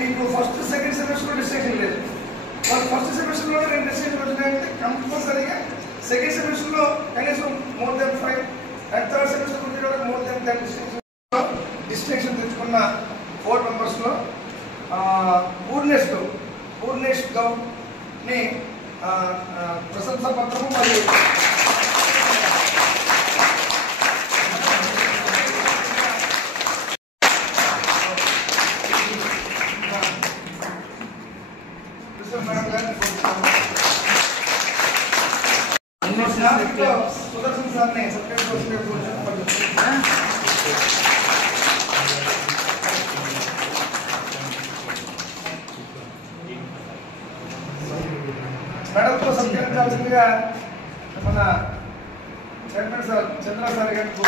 మీకు first second semester distinction లేదు. First సెమిస్టర్లో 2 డిస్టింక్షన్ వచ్చినాయంటే కంపల్సరీగా సెకండ్ సెమిస్టర్లో కనీసం more than 5 and third semester వచ్చేటప్పుడు మోర్ దెన్ 10 డిస్టింక్షన్ తెచ్చుకున్న 4 మెంబర్స్లో పూర్ణేష్ గౌడ్ని ప్రశంసా పత్రము మరియు సుదర్శన్ సార్ని సబ్జెక్ట్ మెడల్తో సత్కరించాల్సిందిగా మన చైర్మన్ సార్ చంద్ర సార్ గారికి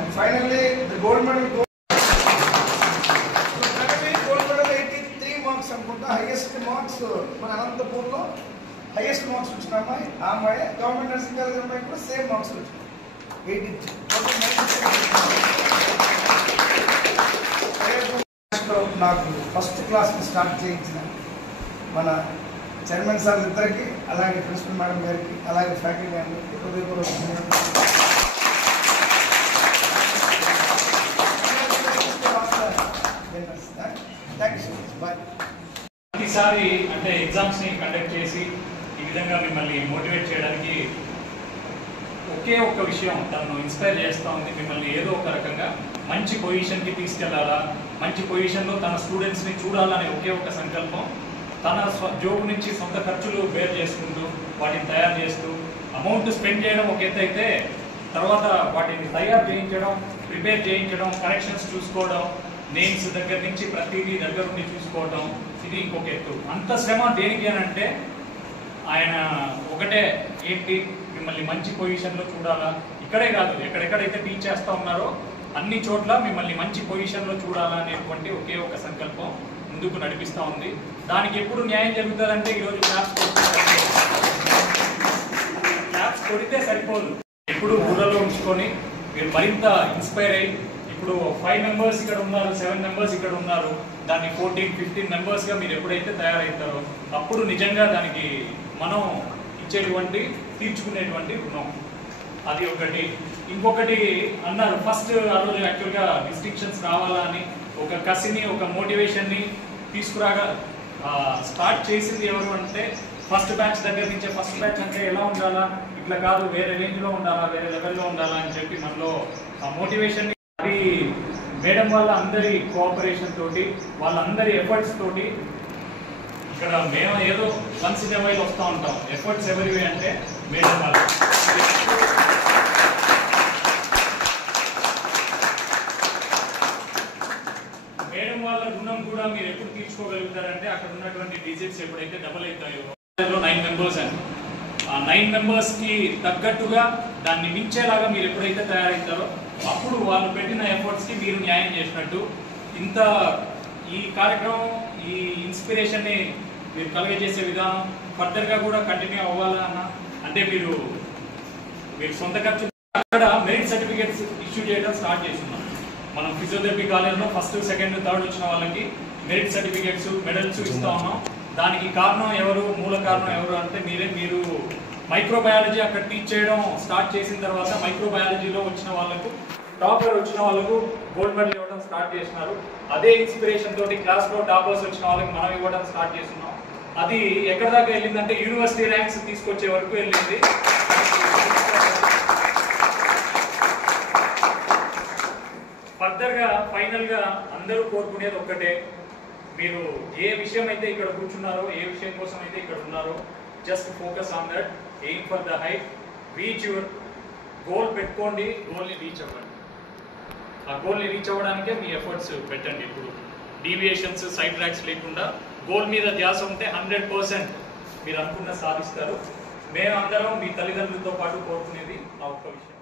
And finally, the gold medal gold medal 83 marks అనుకుంటా. highest marks మన అనంతపూర్లో highest marks వచ్చిన అమ్మాయి ఆ అమ్మాయి గవర్నమెంట్ నర్సింగ్ కాలేజ్ అమ్మాయి కూడా సేమ్ మార్క్స్ వచ్చినాయి 83. నాకు ఫస్ట్ క్లాస్ స్టార్ట్ చేయించిన మన చైర్మన్ సార్ ఇద్దరికి, అలాగే ప్రిన్సిపల్ మేడం గారికి, అలాగే ఫ్యాకల్టీ అందరికీ హృదయపూర్వక ప్రతిసారి అంటే ఎగ్జామ్స్ ని కండక్ట్ చేసి ఈ విధంగా మిమ్మల్ని మోటివేట్ చేయడానికి ఒకే ఒక్క విషయం తను ఇన్స్పైర్ చేస్తూ ఉంది. మిమ్మల్ని ఏదో ఒక రకంగా మంచి పొజిషన్కి తీసుకెళ్లాలా, మంచి పొజిషన్లో తన స్టూడెంట్స్ని చూడాలనే ఒకే ఒక సంకల్పం. తన జోబు నుంచి సొంత ఖర్చులు బేర్ చేసుకుంటూ వాటిని తయారు చేస్తూ అమౌంట్ స్పెండ్ చేయడం ఒక ఎత్తు అయితే, తర్వాత వాటిని తయారు చేయించడం, ప్రిపేర్ చేయించడం, కరెక్షన్స్ చూసుకోవడం, నేమ్స్ దగ్గర నుంచి ప్రతిదీ దగ్గర ఉండి చూసుకోవడం, ఇది ఇంకొక ఎత్తు. అంత శ్రమ దేనికి అని అంటే ఆయన ఒకటే ఏంటి, మిమ్మల్ని మంచి పొజిషన్లో చూడాలా, ఇక్కడే కాదు ఎక్కడెక్కడైతే టీచ్ చేస్తూ ఉన్నారో అన్ని చోట్ల మిమ్మల్ని మంచి పొజిషన్లో చూడాలా అనేటువంటి ఒకే ఒక సంకల్పం ముందుకు నడిపిస్తూ ఉంది. దానికి ఎప్పుడు న్యాయం జరుగుతుందంటే ఈరోజు క్లాప్స్ కొడితే సరిపోదు, ఎప్పుడు బుర్రలో ఉంచుకొని మీరు మరింత ఇన్స్పైర్ అయ్యి, ఇప్పుడు 5 మెంబర్స్ ఇక్కడ ఉన్నారు, 7 మెంబర్స్ ఇక్కడ ఉన్నారు, దాన్ని 14-15 మెంబర్స్గా మీరు ఎప్పుడైతే తయారవుతారో అప్పుడు నిజంగా దానికి మనం ఇచ్చేటువంటి తీర్చుకునేటువంటి రుణం. అది ఒకటి. ఇంకొకటి అన్నారు ఫస్ట్ ఆ రోజు యాక్చువల్గా డిస్టింక్షన్స్ రావాలా అని ఒక కసిని, ఒక మోటివేషన్ని తీసుకురాగా స్టార్ట్ చేసింది ఎవరు అంటే ఫస్ట్ బ్యాచ్ దగ్గర నుంచే. ఫస్ట్ బ్యాచ్ అంటే ఎలా ఉండాలా, ఇట్లా కాదు వేరే రేంజ్లో ఉండాలా, వేరే లెవెల్లో ఉండాలా అని చెప్పి మనలో ఆ మోటివేషన్, అది మేడం వాళ్ళ అందరి కోఆపరేషన్ తోటి, వాళ్ళందరి ఎఫర్ట్స్ తోటి. ఇక్కడ మేము ఏదో వన్స్ ఇన్ ఎ వైల్ వస్తూ ఉంటాం, ఎఫర్ట్స్ ఎవరివి అంటే మేడం వాళ్ళ. మేడం వాళ్ళ రుణం కూడా మీరు ఎప్పుడు తీర్చుకోగలుగుతారంటే అక్కడ ఉన్నటువంటి డిజిట్స్ ఎప్పుడైతే డబుల్ అవుతాయో. 9 మెంబర్స్ అని, ఆ 9 మెంబర్స్కి తగ్గట్టుగా దాన్ని మించేలాగా మీరు ఎప్పుడైతే తయారవుతారో అప్పుడు వాళ్ళు పెట్టిన ఎఫర్ట్స్కి మీరు న్యాయం చేసినట్టు. ఇంత ఈ కార్యక్రమం, ఈ ఇన్స్పిరేషన్ని మీరు కలిగజేసే విధానం ఫర్దర్గా కూడా కంటిన్యూ అవ్వాలన్నా అంటే మీరు సొంత ఖర్చు అక్కడ మెరిట్ సర్టిఫికేట్స్ ఇష్యూ చేయడం స్టార్ట్ చేస్తున్నాం. మనం ఫిజియోథెరపీ కాలేజ్లో ఫస్ట్, సెకండ్, థర్డ్ వచ్చిన వాళ్ళకి మెరిట్ సర్టిఫికేట్స్, మెడల్స్ ఇస్తూ ఉన్నాం. దానికి కారణం ఎవరు, మూల కారణం ఎవరు అంటే మీరు మైక్రోబయాలజీ అక్కడ టీచ్ చేయడం స్టార్ట్ చేసిన తర్వాత మైక్రోబయాలజీలో వచ్చిన వాళ్ళకు, టాపర్ వచ్చిన వాళ్ళకు గోల్డ్ మెడల్ ఇవ్వడం స్టార్ట్ చేసినారు. అదే ఇన్స్పిరేషన్ తోటి క్లాస్లో టాపర్స్ వచ్చిన వాళ్ళకి మనం ఇవ్వడం స్టార్ట్ చేస్తున్నాం. అది ఎక్కడ దాకా వెళ్ళిందంటే యూనివర్సిటీ ర్యాంక్స్ తీసుకొచ్చే వరకు వెళ్ళింది. ఫర్దర్గా ఫైనల్గా అందరూ కోరుకునేది ఒక్కటే, మీరు ఏ విషయం అయితే ఇక్కడ కూర్చున్నారో, ఏ విషయం కోసం అయితే ఇక్కడ ఉన్నారో, just focus on that, aim for the height, reach your goal పెట్టుకోండి, గోల్ని రీచ్ అవ్వండి. ఆ గోల్ని రీచ్ అవ్వడానికే మీ ఎఫర్ట్స్ పెట్టండి. ఇప్పుడు డీవియేషన్స్, సైడ్ ట్రాక్స్ లేకుండా గోల్ మీద ధ్యాస ఉంటే 100% మీరు అనుకున్న సాధిస్తారు. మేమందరం మీ తల్లిదండ్రులతో పాటు కోరుకునేది ఆ ఒక్క విషయం.